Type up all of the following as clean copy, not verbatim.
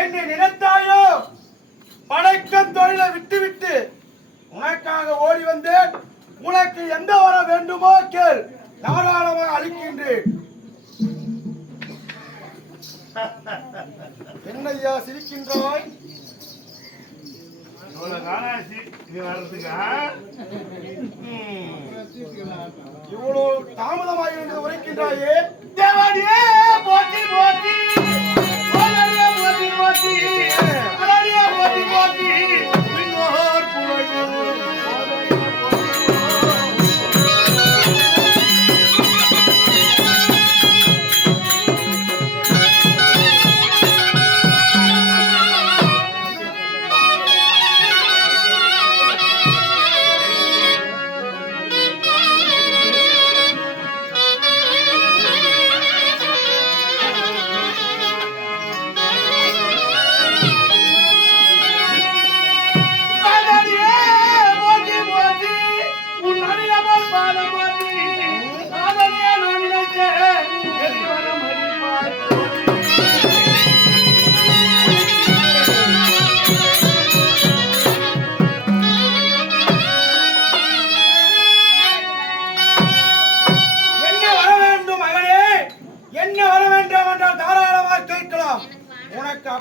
என்னை நினைத்தாயோ? படைக்கும் தொழிலை விட்டுவிட்டு உனக்காக ஓடி வந்தேன். உனக்கு எந்த வரம் வேண்டுமோ கேள், தாராளமாக அளிக்கின்றேன். என்னையா சிரிக்கின்றாய்? இவ்வளவு தாமதமாக உரைக்கின்றாயே? தேவாடியே போட்டி போட்டி போட்டி போட்டி போட்டி போட்டி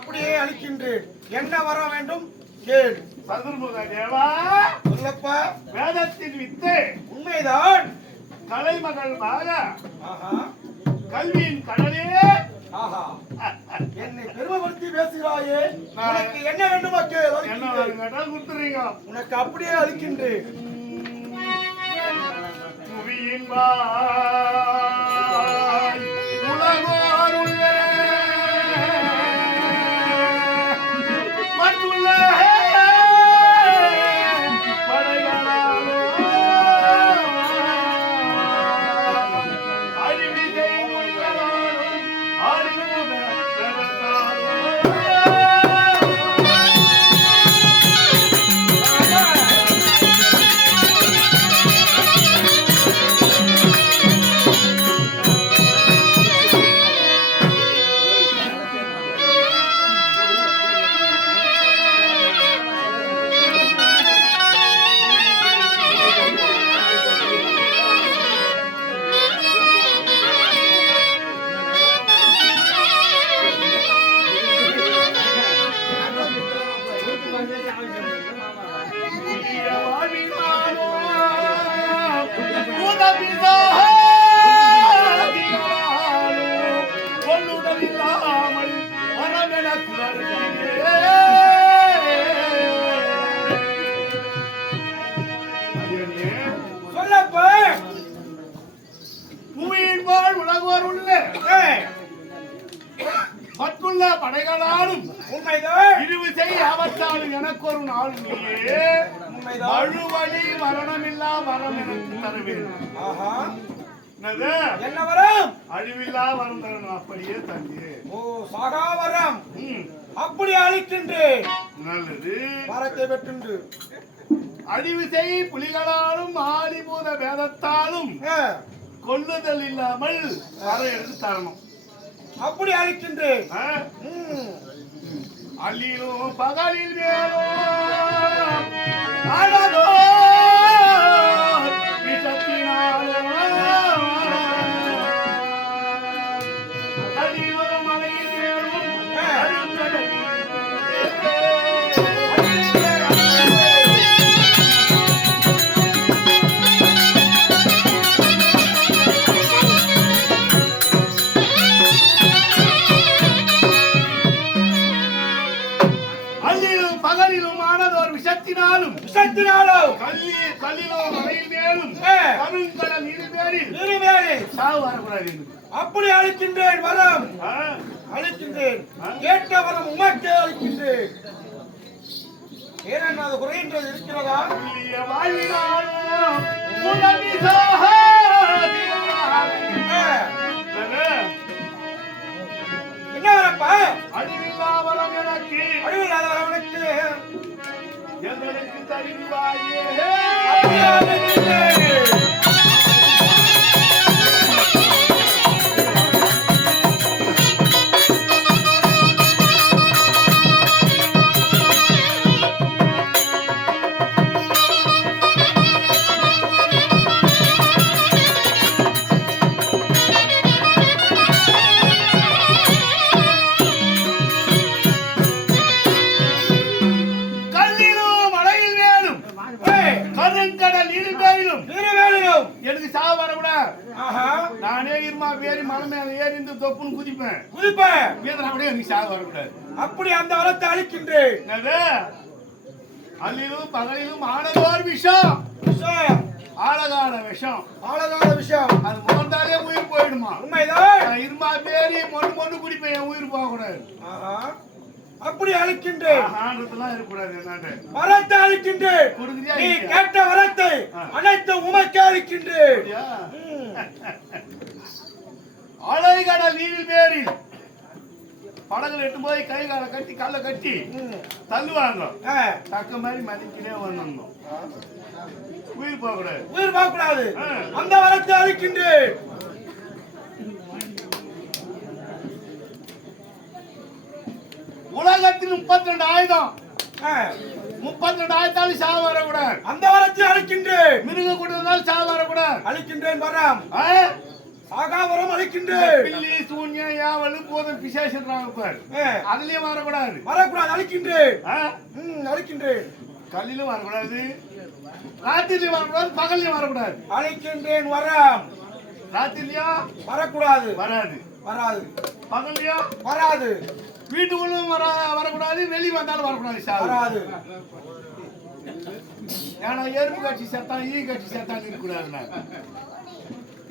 அப்படியே அளிக்கின்றேன். என்ன வர வேண்டும் கேள். சதுர்முக தேவா, சொல்லப்பா. வேதத்தின் வித்தை உண்மைதான். கலைமகள் மாக, ஆஹா, கல்வியின் கடலே. ஆஹா, என்னை பெருமைப்படுத்தி பேசுகிறாயே. உனக்கு என்ன வேண்டுமா கேள். என்ன கேட்டா கொடுத்துறீங்க. உனக்கு அப்படியே அளிக்கின்றேன். புவியின் வாய் உலகோருள்ள மற்றுள்ள படைகளாலோ அழிவிதை மொழிகளாலும் அறிமுக பெறத்தாலோ சொல்லப்பா. புவியின் வாழ் உலகோருள்ள மற்றுள்ள படைகளாலும் உண்மைதான். இருவு செய் அவற்றாலும் எனக்கு ஒரு நாள் நீயே உண்மைதான். வழுவழி மரணமில்லா வரம் எனக்கு தருவேன். ஆஹா, என்னது? என்ன வரம்? அழிவில்லா வரம் தரணும். அப்படியே தம்பி. ஓ, சாகா வரம். ம், அப்படி அளிக்கின்றேன். நல்லது. வரத்தை பெற்றுண்டு. அழிவு செய் புலிகளாலும் ஆதிபூத வேதத்தாலும் கொல்லுதல் இல்லாமல் வர எடுத்து தரணும். அப்படி அளிக்கின்றேன். ஆ? ம். அள்ளிலும் பகலில் வேணும் அழகோ விஷத்தினாலோ அள்ளிலும் மலையில் வேணும் அருங்கடலில் அள்ளிலும் பகலிலும் ஆனதோர் விஷத்தினாலும் கல்லிலோ மலையில் மேலும் கருங்கடல் நீர்மேலில் சாவு வரக்கூடாது. அப்படி அளிக்கின்றேன் வரம். ஆ? அளிக்கின்றேன். கேட்ட வரம் உமக்கே அளிக்கின்றேன். ஏனென்ன அது குறைகின்றது இருக்கிறதா? புள்ளிய வாழ்வினாலும் உலகி சாகாதினாலும். என்ன வரப்பா? அழிவில்லா வரம் எனக்கு அழிவில்லாத வரவனுக்கு எங்களுக்கு தருவாயே. அப்படியே அளிக்கின்றேன். கல்லிலும் மலையில் மேலும் கருங்கடல் நீர்மேலிலும் எனக்கு சாவு வரக்கூடாது. ஆஹா, நானே இருமா பேரி மலை மேல ஏறி இந்த தொப்புன்னு குதிப்பேன். குதிப்பேன். அப்படியே எனக்கு சாவு வரக்கூடாது. அப்படி அந்த வரத்தை அளிக்கின்றேன். என்னது? அள்ளிலும் பகலிலும் ஆனதோர் விஷம் விஷயம். ஆழகால விஷம். ஆழகால விஷயம். அது முகர்ந்தாலே உயிர் போயிடுமா? உண்மைதான். நான் இருமா பேரி மொண்டு குடிப்பேன். என் உயிர் போக கூடாது. ஆஹா, அப்படி அளிக்கின்றேன். ஆண்டதெல்லாம் இருக்கக்கூடாது. என்னாண்டு வரத்தை அளிக்கின்றேன். கொடுக்குறியா? நீ கேட்ட வரத்தை அனைத்தும் உமக்கே அளிக்கின்றேன். அலைகடல் நீரில் பேரில் படகுல எட்டு போய் கை காலை கட்டி கல்ல கட்டி தள்ளுவாங்க. தக்க மாதிரி மதிக்கிட்டே வரணும். உயிர் போக கூடாது. உயிர் போக கூடாது. அந்த வரத்தை அளிக்கின்றேன். உலகத்தில் 32 ஆயுதம் 32 ஆயுதத்தாலும் சாவு வரக்கூடாது. அந்த வரத்தை அளிக்கின்றேன். மிருக கூட்டத்தாலும் சாவு வரக்கூடாது. அளிக்கின்றேன் வரம். சாகாவரம் அளிக்கின்றேன். பில்லி சூன்யம் யாவலும் போதும் பிசாசுன்றாங்க பாரு. அதுலயும் வரக்கூடாது. வரக்கூடாது அளிக்கின்றேன். ஆ? அளிக்கின்றேன். கல்லிலும் வரக்கூடாது, ராத்திரிலையும் வரக்கூடாது, பகல்லையும் வரக்கூடாது. அளிக்கின்றேன் வரம். ராத்திரிலையும் வரக்கூடாது. வராது, வராது. பகல்லையும் வராது. வீட்டுக்குள்ளும் வரக்கூடாது, வெளியே வந்தாலும் வரக்கூடாது. வராது. ஏன்னா எறும்பு கட்சி செத்தான், ஈ கட்சி செத்தான் இருக்கக்கூடாது.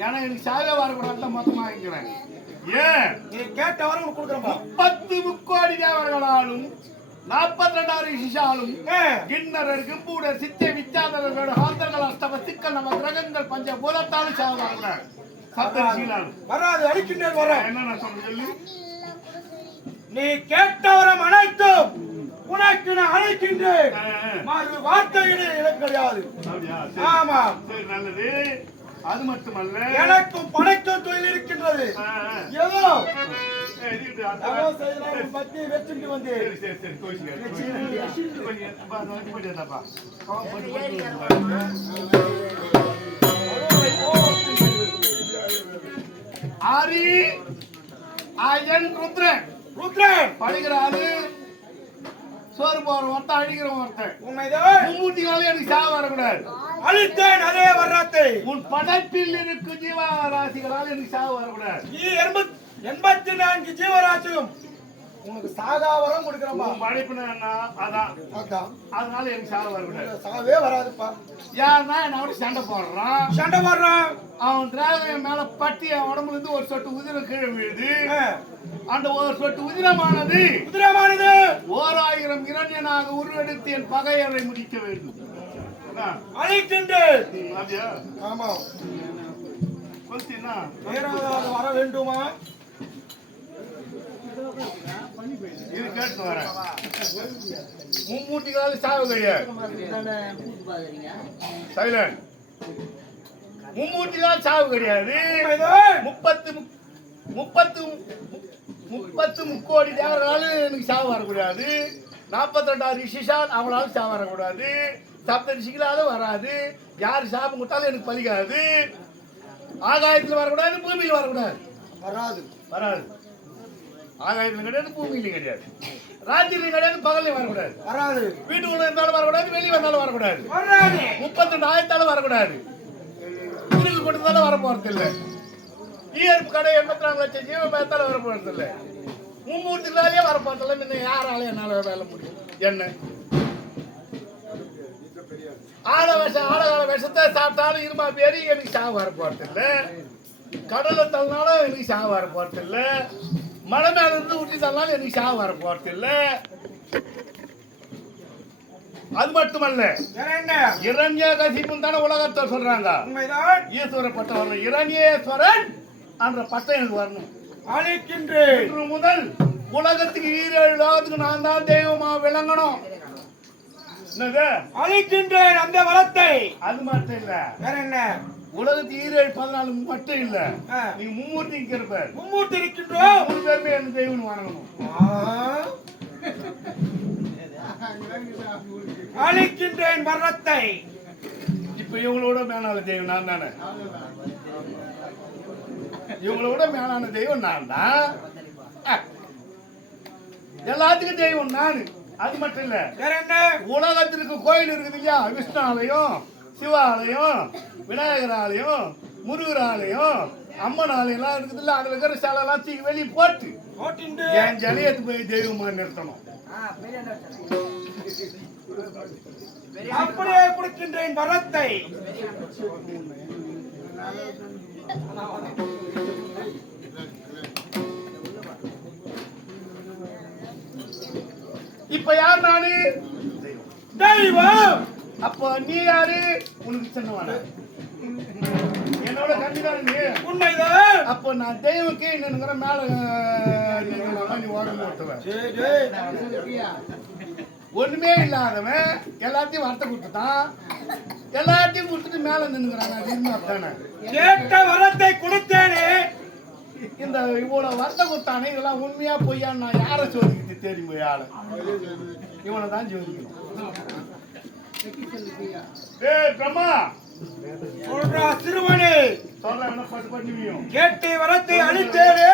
ஏன்னா எனக்கு சாவே வரக்கூடாது, மொத்தமா வாங்கிக்கிறேன். ஏன் நீ கேட்ட வரம் உனக்கு கொடுக்குறேன். 30 முக்கோடி தேவர்களாலும் 42,000 சிஷாலும் கிண்ணரர் கிம்பூடர் சித்தை விச்சாதரர்களோட ஆந்தர்கள் அஷ்டம சிக்கல் நம்ம கிரகங்கள் பஞ்ச பூதத்தாலும் சாவாங்க. வராது அளிக்கின்றேன் வரம். என்ன நான் சொல்ல சொல்லி நீ கேட்ட வரம் அனைத்தும் உனக்கு நான் அழைக்கின்றேன். வார்த்தையிலே எனக்கு கிடையாது. ஆமா, சரி, நல்லது. அது மட்டுமல்ல, எனக்கும் படைக்கும் தொழில் இருக்கின்றது. ஏதோ பத்தி வச்சுட்டு வந்து ஆரி ஆயன் ருத்ரன் ருத்ரன் படிக்கிற ஆளு, சோறு போற ஒருத்தன், அழிக்கிற ஒருத்தன். உண்மைதான். மும்மூர்த்தினாலே எனக்கு சாவு வரக்கூடாது. அழித்தேன் அதே வர்றத்தை. உன் படைப்பில் இருக்கு ஜீவராசிகளால் எனக்கு சாவு வரக்கூடாது. நீ 84 ஜீவராசியும் உனக்கு சாகாவரம் கொடுக்கிறப்பா. படைப்புனா என்ன? அதான். அதனால எனக்கு சாவு வரக்கூடாது. சாவே வராதுப்பா. யாருன்னா என்ன சண்டை போடுறான், சண்டை போடுறான். அவன் டிராகன் மேல பட்டி அவன் உடம்புல இருந்து ஒரு சொட்டு உதிரம் கீழே விழுது. அந்த ஒரு சொட்டு உதிரமானது 1000 இரண்யனாக உருவெடுத்து என் பகையரை முடிக்க வேண்டும். அழைக்கின்றேன். ஆமா, வர வேண்டுமா? இது கேட்டு வரேன். மும்மூர்த்திகளால் சாவு கிடையாது. சைலண்ட். மும்மூர்த்திகளால் சாவு கிடையாது. 30 முக்கோடி தேவர்களால் எனக்கு சாவு வரக்கூடாது. 42,000 ரிஷிஷால் அவங்களால சாவு வரக்கூடாது. சப்த ரிஷிகளாலும் வராது. யார் சாபம் கொடுத்தாலும் எனக்கு பலிக்காது. ஆகாயத்தில் வரக்கூடாது, பூமியில் வரக்கூடாது. வராது. வராது. ஆகாயத்திலும் கிடையாது, பூமியிலும் கிடையாது, ராத்திரியும் கிடையாது, பகல்லையும் வரக்கூடாது. வராது. வீட்டுக்குள்ள இருந்தாலும் வரக்கூடாது, வெளியே வந்தாலும் வரக்கூடாது. 32,000 வரக்கூடாது. உயிருக்கு கொடுத்தாலும் வர போறது இல்லை. ஈர்ப்பு கடை 84 லட்சம் ஜீவ பயத்தாலும் வர போறது இல்லை. மும்மூர்த்திகளாலேயே வர போறதில்லை. முன்ன யாராலையும் என்னால வேலை முடியும்? என்ன ஆழகால விஷத்தை சாப்பிட்டாலும் இருமா பேரி எனக்கு சாவு வர போறது இல்லை. கடலை தள்ளினாலும் எனக்கு சாவு வர போறது இல்லை. மலை மேல இருந்து ஊட்டி தள்ளினாலும் எனக்கு சாவு வர போறது இல்லை. அது மட்டுமல்ல, இரண்யகசிபுன்னு தானே உலகத்தை சொல்றாங்க. ஈஸ்வர பட்டம் வரணும். இரண்யேஸ்வரன் என்ற பட்டம் எனக்கு வரணும். இன்று முதல் உலகத்துக்கு 7 லோகத்துக்கு நான் தான் தெய்வமா விளங்கணும். அழைக்கின்றேன் அந்த வளத்தை. அது மட்டும் இல்ல, வேற என்ன? உலகத்துக்கு 7 14 மட்டும் இல்ல, நீங்க மும்மூர்த்தி இருப்பார். மும்மூர்த்தி இருக்கின்றோம். 3 பேருமே என்ன தெய்வம் வணங்கணும். அழைக்கின்றேன் வர்றத்தை. இப்ப இவங்களோட மேலான தெய்வம் நான் தானே. இவங்களோட மேலான தெய்வம் நான் தான். எல்லாத்துக்கும் தெய்வம் நான். அது மட்டும் இல்ல, வேற என்ன? உலகத்திற்கு கோயில் இருக்குது இல்லையா? விஷ்ணு ஆலயம், சிவ ஆலயம், விநாயகர் ஆலயம், முருகர் ஆலயம், அம்மன் ஆலயம் எல்லாம் இருக்குது இல்ல? அதுல இருக்கிற சிலை எல்லாம் தூக்கி வெளியே போட்டு என் ஜலியத்து போய் தெய்வமா நிறுத்தணும். அப்படியே கொடுக்கின்றேன் வரத்தை. இப்ப யார் நானு? தெய்வம். அப்ப நீ யாரு? உனக்கு சின்னவான என்னோட கண்டிதான் நீ. உண்மைதான். அப்ப நான் தெய்வக்கே என்னங்கிற மேல நீ ஓடம் ஓட்டுவேன். ஒண்ணுமே இல்லாதவன் எல்லாத்தையும் வரத்தை கொடுத்துட்டான். எல்லாத்தையும் கொடுத்துட்டு மேல நின்னுங்கிறாங்க. கேட்ட வரத்தை கொடுத்தேனே. இந்த இவ்வளவு வரத்தை கொடுத்தானே, இதெல்லாம் உண்மையா பொய்யான்னு நான் யாரை சோதிக்கிறது தெரியும்? போய் ஆளு இவனை தான் சோதிக்கணும். பிரம்மா சொல்றா சிறுவனே, சொல்றேன் என்ன பட்டு பண்ணிவியும் கேட்டை வரத்தை அளித்தேனே.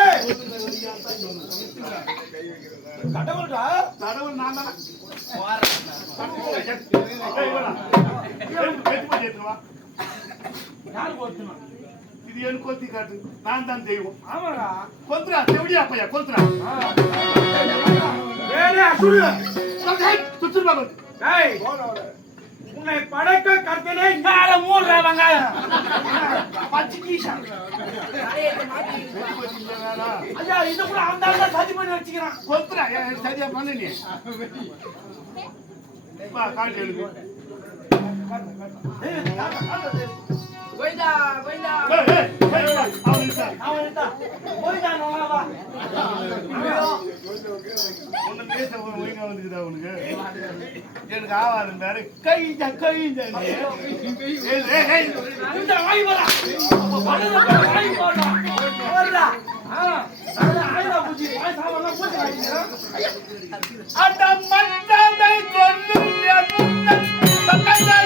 கடவுள்டா, கடவுள் நான் தான் யாரு கொடுத்தனா? இது எனக்கு கொத்தி காட்டு நான் தான் தெய்வம் ஆமாடா. கொத்துறா செவடியா பையா கொத்துறா ஏலே அசுரு, சுற்றுலா டேய் உன்னை படைக்க கர்த்தனே ஞான மூடுற வெங்காயம் பச்சை கீஷா. ஐயா இது கூட அந்த ஆளு தான் சதி பண்ணி வச்சுக்கிறான். கொத்துறா சரியா பண்ணு நீ வா காட்டு எழுது கோயிந்தா கோயிந்தா அவன்டா கோயிந்தா நோவா வா. உன்னை பேச ஒழுங்கா வந்துக்குதா உனக்கு எனக்கு ஆவாது வேற கைஞ்சா கைஞ்சா இந்த வாய் வரா வரல வாய் போடா வரடா. ஆயிரா பூஜி வாய் சாவலாம் பூஜி வாங்கிக்கிறோம். அந்த மன்னனை கொல்லும் சட்டங்களை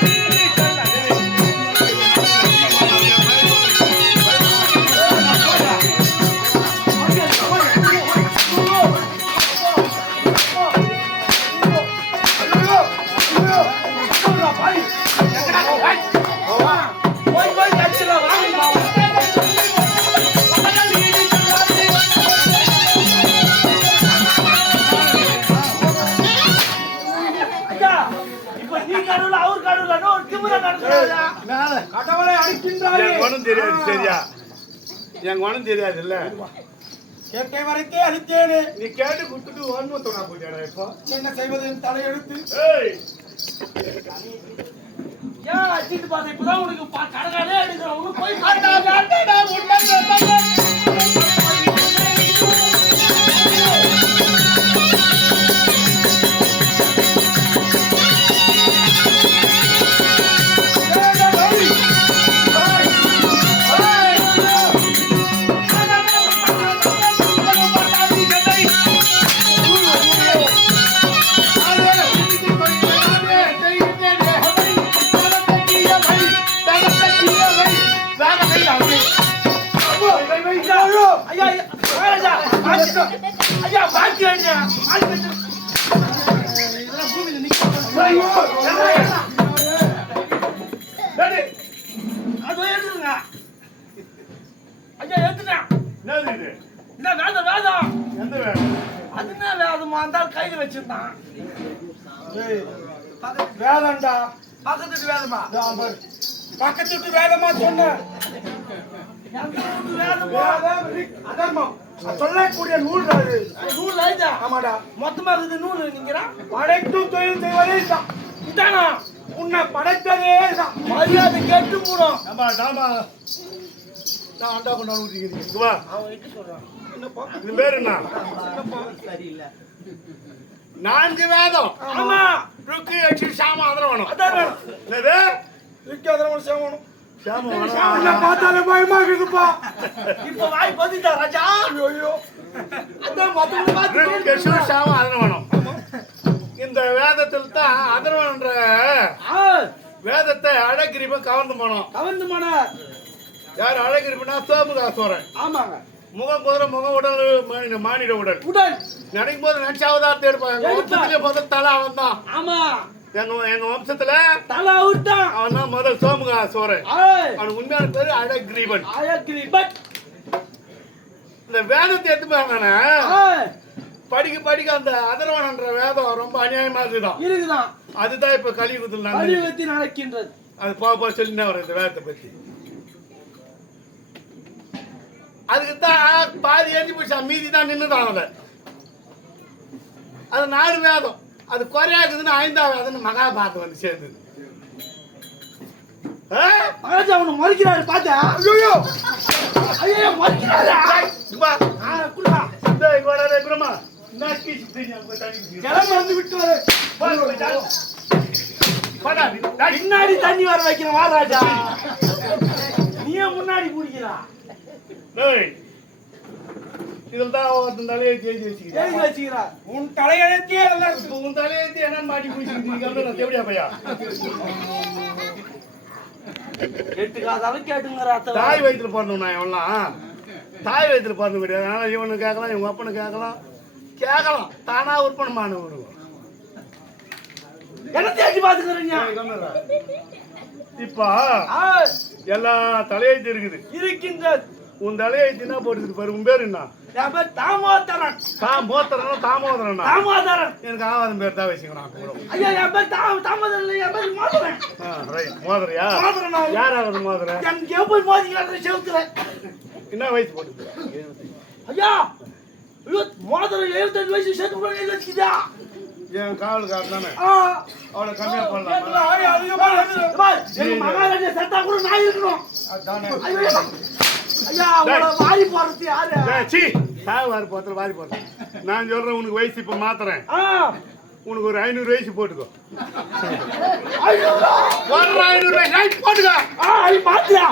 கடவுளை அடிக்கின்றாயே. என் குணம் தெரியாது சரியா என் குணம் தெரியாது இல்ல கேட்டை வரைக்கே அளித்தேனே. நீ கேட்டு கொடுத்துட்டு ஒன்னு தோணா போயிட்டா இப்போ என்ன செய்வது தலையெடுத்து ஏய் ஏன் அடிச்சிட்டு பாத்து இப்பதான் உனக்கு கடகாலே அடிக்கிறோம். உனக்கு போய் காட்டா ஐயா பாக்கி இதெல்லாம் பூமியில நிக்க அது எடுத்துருங்க. ஐயா எடுத்துட்டேன். என்னது இது என்ன வேதம் வேதம் எந்த வேலை அது என்ன வேதமா இருந்தாலும் கையில வச்சிருந்தான். வேதம்டா பக்கத்துட்டு வேதமா பக்கத்துட்டு வேதமா சொன்ன அதர்மம் சொல்லக்கூடிய நூல் நூல் ஆயிட்டா. ஆமாடா மொத்தமா இருக்குது நூல். நீங்க படைக்கும் தொழில் செய்வதே இதானா உன்னை படைத்ததே தான். மரியாதை கேட்டு மூடும். ஆமா டாமா நான் ஆண்டா கொண்டாந்து ஊத்திக்கிறீங்க வா அவன் கிட்ட சொல்றான். இது பேர் என்ன சரியில்லை. 4 வேதம். ஆமா ருக்கு யக்ஷி சாம அதர்வனம். அதர்வனம் என்னது ருக்கு அதர்வனம் சேவணும். சாம பார்த்தாலே பயமா இருக்குதுப்பா. இப்ப வாய் பதிட்டா ராஜா. ஐயோ அதான் மத்தவங்க பார்த்து ருக்கு யக்ஷி சாம அதர்வனம். இந்த வேதத்தில் தான் அதர்வனன்ற வேதத்தை அழகிரிப கவர்ந்து போனோம். யார் அழகிரிபனா சோமுகாசுரன். ஆமாங்க. முகம் குதிரை முகம் உடல் மானிட உடல் நினைக்கும் போது நினைச்சாவதார்த்தை எடுப்பாங்க. முதல் தலை அவன் தான். ஆமா எங்க வம்சத்துல தலை அவர்தான். அவன் தான் முதல் சோமுகாசுரன். அவனுக்கு உண்மையான பேரு அழகிரிபன். இந்த வேதத்தை எடுத்துப்பாங்க படிக்க படிக்க அந்த அதர்வனன்ற வேதம் ரொம்ப அநியாயமா இருக்குதான். அதுதான் இப்ப கலியுகத்தில் நடக்கின்றது. அது பாப்பா சொல்லினே வர இந்த வேதத்தை பத்தி. அதுக்குத்தான் பாதி எழுதி போச்சா மீதி தான் நின்றுதான். அது 4 வேதம். அது குறையாக்குதுன்னு 5ஆம் வேதம்னு மகாபாரதம் வந்து சேர்ந்தது. அவனு மறிக்கிறாரு பார்த்தா. ஐயோ ஐயோ மறிக்கிறாரு. பின்னாடி தண்ணி வர வைக்கிறேன் வா ராஜா. நீயே முன்னாடி குடிக்கிறா. இதில் தான் ஒருத்தன் தலையெழுத்து எழுதி வச்சுக்கிறா. உன் தலையெழுத்தியே உன் தலையெழுத்து என்னன்னு மாட்டி குடிச்சிருக்கீங்க எப்படியா பையா? கேட்டுக்காதாலும் கேட்டுங்கிறா தாய் வயிற்றுல பிறந்தவனா எவெல்லாம் தாய் வயிற்றுல பிறந்த கிடையாது. அதனால இவனு கேட்கலாம், இவங்க அப்பனு கேட்கலாம் தானா உற்பனமான வருவோம். என்ன தேடி பாத்துக்கிறீங்க? இப்ப எல்லா தலையெழுத்து இருக்குது. இருக்கின்ற உன் தலையெழுத்துனா போட்டுக்கிட்டு பாரு. உன் பேர் என்ன? என் பேர் தாமோதரன். தாமோதரன். எனக்கு ஆவாதம் பேர் தான் வச்சுக்கிறான். ஐயா என் பேர் தாமோதரன், என் பேர் மோதரன். மோதரையா? யார் ஆகுது மோதர? எனக்கு போய் மோதிக்கிறாங்க செவுத்துல. என்ன வயசு போட்டு? ஐயா மோதரன் 75 வயசு செத்து போய் வச்சுக்கிதா. என் காவலுக்காரன் தானே, அவளை கம்மியா பண்ணலாம். மகாராஜா செத்தா கூட நான் இருக்கணும். ஐயா வாரி போறது யாரு? வாரி போறது. நான் சொல்றேன், உனக்கு வயசு இப்ப மாத்துறேன். உனக்கு ஒரு 500 வயசு போட்டுக்கோ. 500 வயசு போட்டுக்கோ. மாத்தியா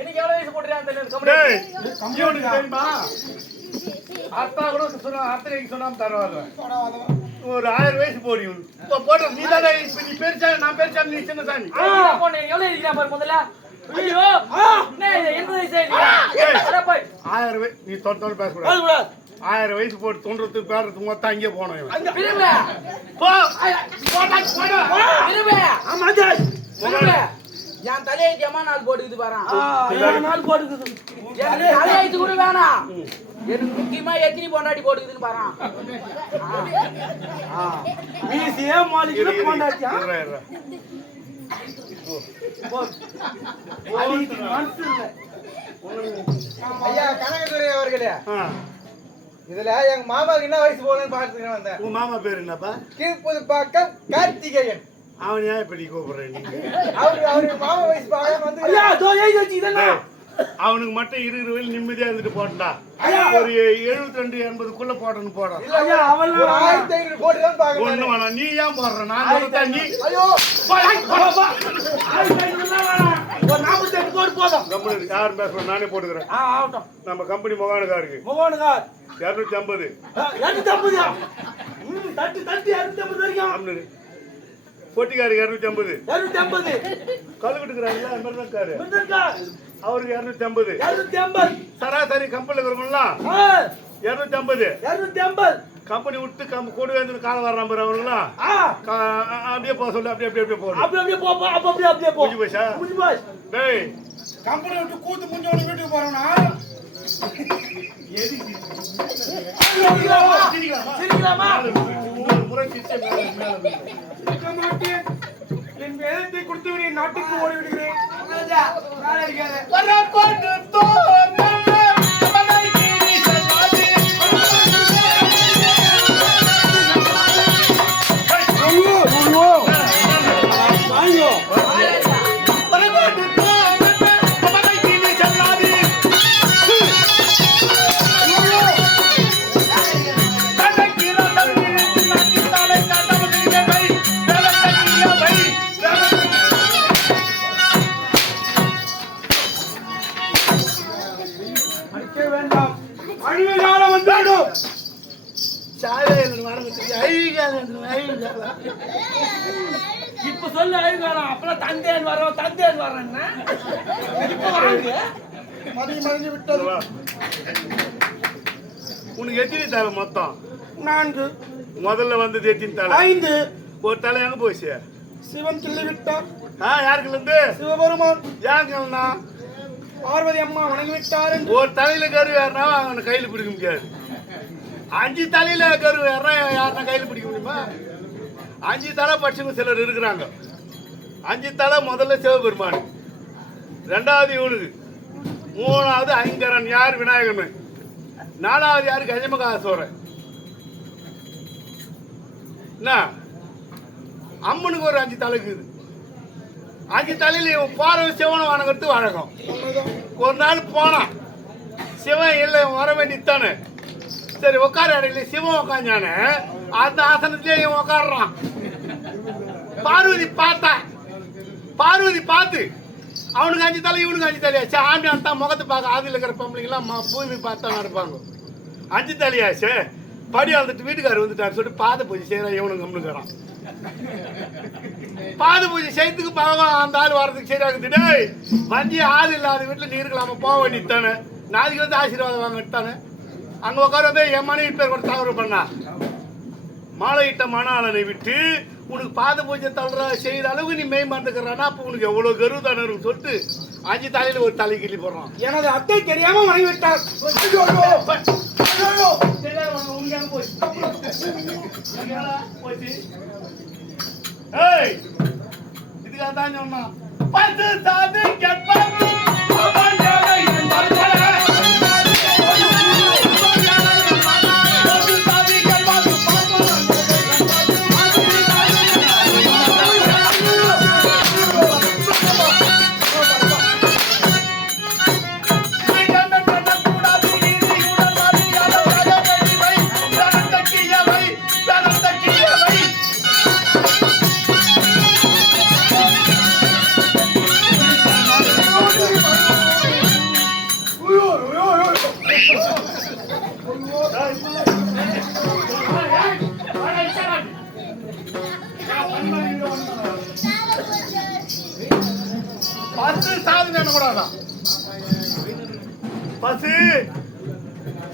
எனக்கு எவ்வளவு வயசு போட்டுறான்னு தெரியுமா? அத்தா கூட அத்தனை சொன்னாம தரவாத ஒரு 1000 வயசு போடி போட்டு. நீ தானே நீ பெருசா, நான் பெருசா, நீ சின்ன சாமி. எவ்வளவு இருக்கிறா பாரு முதல்ல. 1000 வயசு நீ தொட பேசக்கூடாது. 1000 வயசு போட்டு தோன்றதுக்கு பேரத்துக்கு மொத்தம் அங்கே போனோம். என் தலையெழுத்தியமா நாள் போட்டுக்குது பாரு. நாள் போட்டுக்குது. தலையெழுத்து கூட வேணாம், எனக்கு முக்கியமா எத்தனை பொண்டாட்டி போட்டுக்குதுன்னு பாரு. ஐயா கனகதுரை அவர்களே, இதுல எங்க மாமாவுக்கு என்ன வயசு போகணும்னு பாத்துக்கிறேன் வந்தேன். உங்க மாமா பேர் என்னப்பா? கீழ்புதுப்பாக்கம் கார்த்திகேயன். அவன் ஏன் இப்படி கூப்பிடுறேன்? நீங்க அவரு மாமா வயசு பார்க்க வந்து அவனுக்கு மட்டும் 20 வயசு நிம்மதியா இருந்துட்டு போட்டா. ஒரு 72-80க்குள்ள போடணும் போட. 1500 போட்டுதான் பாக்க. ஒண்ணு வேணாம், நீ ஏன் போடுற? நான் சொல்றேன் நீ. ஐயோ ஒரு 48 போடு போதும். கம்பெனி யார் பேசுறோம்? நானே போட்டுக்கிறேன். ஆகட்டும். நம்ம கம்பெனி முகானுக்காருக்கு 250. 250. தட்டி 250 வரைக்கும். பொட்டிக்காருக்கு 250. 250. கழுவிட்டுக்கிறாங்களா? அந்த மாதிரி தான் காரு. அவருக்கு 250. சராசரி கம்பெனில இருக்கிறவங்களாம் 250. கம்பெனி விட்டு கூட வந்து காலம் வர்றான் பாரு அவனுங்களாம். அப்படியே போக சொல்லு. அப்படியே போ. டேய் கம்பெனி விட்டு கூத்து முடிஞ்சவன வீட்டுக்கு போறோம்னா சிரிக்கலாமா? முறை சிரிச்ச என் வேதத்தை கொடுத்து நாட்டுக்கு ஓடி விடுகிறேன். இப்ப சொல்லு அழுகாலம். அப்பெல்லாம் தந்தேன் வர்றேன். இப்ப வாங்க மதிய விட்டது. உனக்கு எத்தனை தலை மொத்தம்? 4. முதல்ல வந்தது எத்தனை தலை? 5. ஒரு தலை எங்க போச்சு? சிவன் கிள்ளி விட்டார். யாருக்குல இருந்து? சிவபெருமான். யாருக்குன்னா? பார்வதி அம்மா வணங்கி விட்டார். ஒரு தலையில கரு வேறனா அவனை கையில பிடிக்க முடியாது. 5 தலையில கரு வேறனா யாருன்னா கையில பிடிக்க முடியுமா? 5 தலை பட்சங்க சிலர் இருக்கிறாங்க. 5 தலை முதல்ல சிவபெருமான், 2வது இவனுக்கு, 3வது ஐங்கரன் யார் விநாயகன், 4வது யாரு கஜமகாசோரன். என்ன அம்மனுக்கு ஒரு 5 தலை இருக்குது. 5 தலையில இவன் பாரவ சிவனை வணங்கிறது வழக்கம். ஒரு நாள் போனான், சிவன் இல்லை வர வேண்டித்தானே. சரி உட்கார இடையில சிவன் உட்காந்தானே, அந்த ஆசனத்திலே இவன் உட்காடுறான். பார்வதி பார்த்து அவனுக்கு 5 தலை இவனுக்கு 5 தலையாச்சு. ஆண்டு தான் முகத்தை பார்க்க ஆதியில் இருக்கிற பொம்பளைங்களாம் பூமி பார்த்தா நடப்பாங்க. 5 தலையாச்சு. படி வந்துட்டு வீட்டுக்காரர் வந்துட்டாரு சொல்லிட்டு பாத பூஜை செய்யறா இவனும் கம்முனுக்கிறான். பாத பூஜை செய்யறதுக்கு பாவம் அந்த ஆள் வர்றதுக்கு சரியாகுது. டேய் வண்டி ஆள் இல்லாத வீட்டுல நீ இருக்கலாம போக வேண்டியதானே, நாளைக்கு வந்து ஆசீர்வாதம் வாங்கிட்டானே. அங்க உட்கார வந்து என் மனைவி பேர் கூட தவறு பண்ணா. மாலையிட்ட மணாளனை விட்டு உனக்கு பாத பூஜை தள்ளுற செய்யற அளவுக்கு நீ மெய் மறந்துக்கிறானா, அப்ப உனக்கு எவ்வளவு கருவு தானே இருக்குன்னு சொல்லிட்டு 5 தலையில ஒரு தலை கிள்ளி போடுறான். எனது அத்தை தெரியாம மனைவி விட்டார். இதுக்காக தான் சொன்னான் பத்து சாதி கேட்பாங்க. பசு சாதி கூடாதான், பசு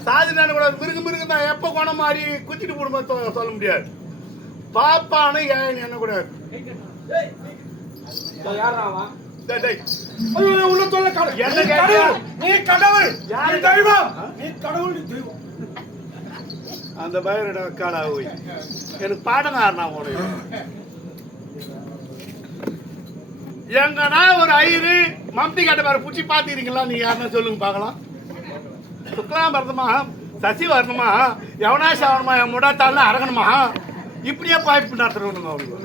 சாதி கூடாது. மிருகு தான் எப்ப குணம் மாறி குச்சிட்டு போடும்போது சொல்ல முடியாது. பாப்பானு என்ன கூடாது. உள்ள சொல்ல கடவுள், நீ கடவுள், நீ தெய்வம், நீ கடவுள், நீ தெய்வம். அந்த பயிரோட காலா போய் எனக்கு பாடம் ஆறுனா உனக்கு எங்கன்னா ஒரு ஐயரு மம்டி கட்ட பேர பூச்சி பாத்துக்கிறீங்களா? நீங்க யாருன்னா சொல்லுங்க பாக்கலாம். சுக்லாம் வரணுமா, சசி வரணுமா, எவனாசி ஆகணுமா, என் முடாத்தால அரங்கணுமா, இப்படியே பாய்ப்பு நடத்துறவனுங்க அவனுக்கு.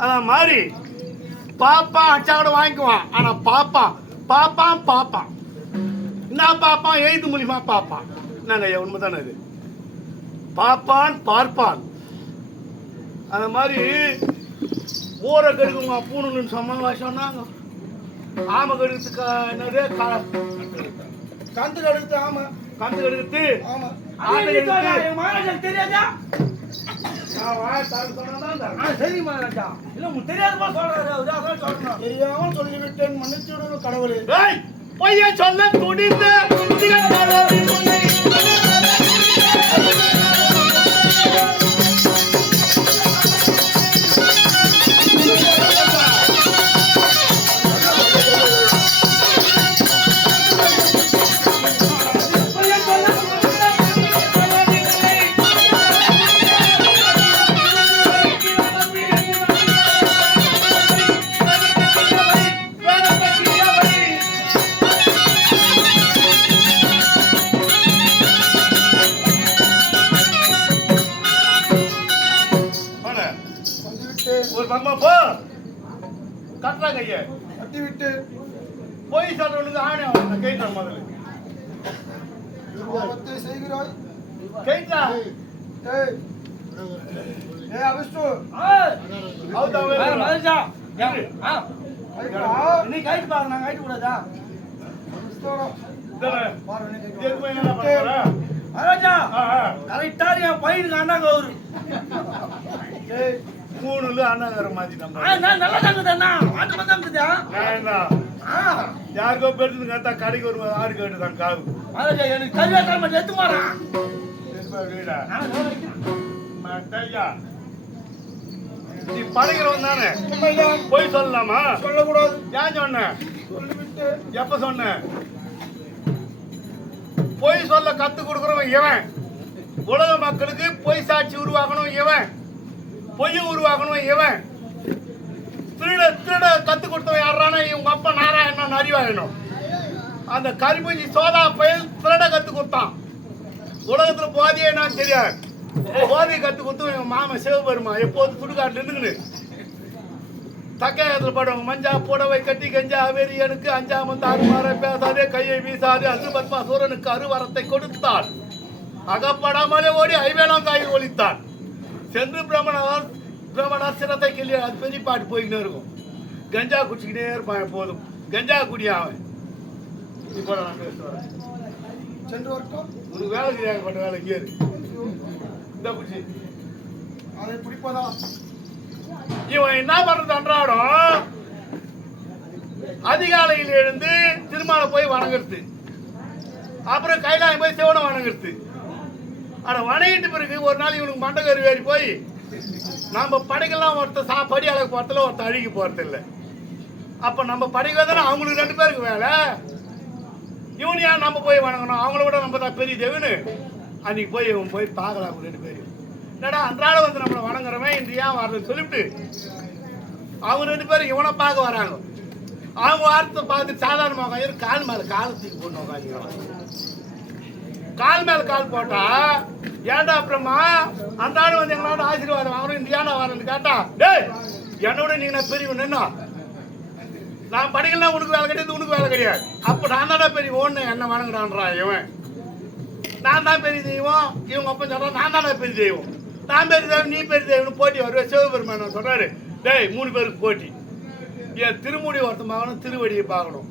அதான் மாதிரி பாப்பான் அச்சாவோட வாங்கிக்குவான். ஆனா பாப்பான் என்ன பாப்பான் எழுத்து மூலியமா பாப்பான். என்னங்க உண்மைதானே இது? பாப்பான் பார்ப்பான். அந்த மாதிரி ஊரை கெடுக்குமா பூணுன்னு சொன்னாங்க. சொன்னாங்க ஆமை கெடுத்து என்னது கந்து கடுத்து. ஆமா கந்து கெடுத்து மகாராஜா தெரியாதா? சரி மகாராஜா, இல்ல உங்களுக்கு தெரியாத சொல்றாரு, சொல்லணும். தெரியாம சொல்லிவிட்டேன், மன்னிச்சு கடவுளே. பொய்ய சொல்ல துடிந்த ஒரு பம்மா போ கட்டா கைய கட்டி விட்டு போய் சொல்றவனுக்கு ஆணை கேட்டான். முதல்ல செய்கிறாய் கேட்டா அவிஷ்டு நீ கைட்டு பாரு, நான் கைட்டு கூடாதா? மகாராஜா கரெக்டா என் பையனுக்கு அண்ணாங்க அவரு 3 அண்ணாங்கிற மாதிரி நல்லா தாங்குதா மாட்டு வந்தாங்குதா யாருக்கோ பெருது கத்தா கடைக்கு ஒரு ஆடு கேட்டு தான் காவு. மகாராஜா எனக்கு கல்வியா தலைமை எடுத்து மாறான். நீ படைக்கிறவன் தானே, போய் சொல்லலாமா? சொல்லக்கூடாது. ஏன் சொன்ன? சொல்லிவிட்டு எப்ப சொன்ன? பொய் சொல்ல கத்து கொடுக்கிறவன் இவன். உலக மக்களுக்கு பொய் சாட்சி உருவாக்கணும் இவன், பொய் உருவாக்கணும் இவன். திருட கத்து கொடுத்தவன் யாரான இவங்க அப்பா நாராயணன் அறிவாயணும். அந்த கரிபூஞ்சி சோதா பயல் திருட கத்து கொடுத்தான். உலகத்துல போதையே நான் தெரியாது, போதையை கத்து கொடுத்து என் மாமன் சிவபெருமா எப்போது சுடுகாட்டு நின்றுன்னு தக்கையத்தில் படுவாங்க. மஞ்சா புடவை கட்டி கஞ்சா அவேரி எனக்கு அஞ்சாம தாறுமாற பேசாதே கையை வீசாதே அசு பத்மா சூரனுக்கு அருவரத்தை கொடுத்தான். அகப்படாமலே ஓடி ஐவேளாம் காயில் ஒழித்தான். சென்று பிரம்மணர் சிரத்தை கிள்ளி அது பெரிய பாட்டு போய்கிட்டே இருக்கும். கஞ்சா குடிச்சுக்கிட்டே இருப்பான் எப்போதும். கஞ்சா குடியா அவன். இப்போ நான் பேசுறேன். சென்று வரட்டும். உனக்கு வேலை செய்யாங்க பட்ட வேலை இங்கே இந்த பிடிச்சி அதை பிடிப்பதா? இவன் என்ன பண்றது அன்றாடம் அதிகாலையில் எழுந்து திருமாலை போய் வணங்குறது, அப்புறம் கைலாயம் போய் சிவனை வணங்குறது. ஆனா வணங்கிட்டு பிறகு ஒரு நாள் இவனுக்கு மண்டகரு ஏறி போய் நம்ம படைகள்லாம் ஒருத்தர் படி அளவுக்கு போறதுல ஒருத்தர் அழுகி போறது இல்லை. அப்ப நம்ம படைக்கு தானே அவங்களுக்கு 2 பேருக்கு வேலை. இவனு ஏன் நம்ம போய் வணங்கணும், அவங்கள விட நம்ம தான் பெரிய தேவனு. அன்னைக்கு போய் இவன் போய் பார்க்கலாம் 2 பேரும். என்னடா அன்றாட வந்து நம்மளை வணங்குறவன் இந்த ஏன் வரலன்னு சொல்லிவிட்டு அவங்க 2 பேரும் இவனை பார்க்க வராங்க. அவங்க வாரத்தை பார்த்து சாதாரணமாக உட்காந்து கால் மேல காலத்துக்கு போட்டு உட்காந்துக்கிறான். கால் மேல கால் போட்டா ஏன்டா அப்புறமா அன்றாட வந்து எங்களோட ஆசீர்வாதம் வாங்கணும் இந்த ஏன்டா வரேன்னு கேட்டா, டேய் என்னோட நீங்க நான் பெரியவன் என்ன நான் படிக்கலாம், உனக்கு வேலை கிடையாது உனக்கு வேலை கிடையாது. அப்ப நான் தானே பெரிய ஒண்ணு என்ன வணங்குறான்றான் இவன். நான் தான் பெரிய தெய்வம், இவங்க அப்ப சொல்றான் நான் தானே பெரிய தெய்வம், நான் பெரிய தெய்வம் நீ பெரிய தெய்வம் போட்டி வருவேன். சிவபெருமான் சொல்றாரு, டேய் 3 பேருக்கு போட்டி. என் திருமுடி ஒருத்தன் பார்க்கணும், திருவடியை பார்க்கணும்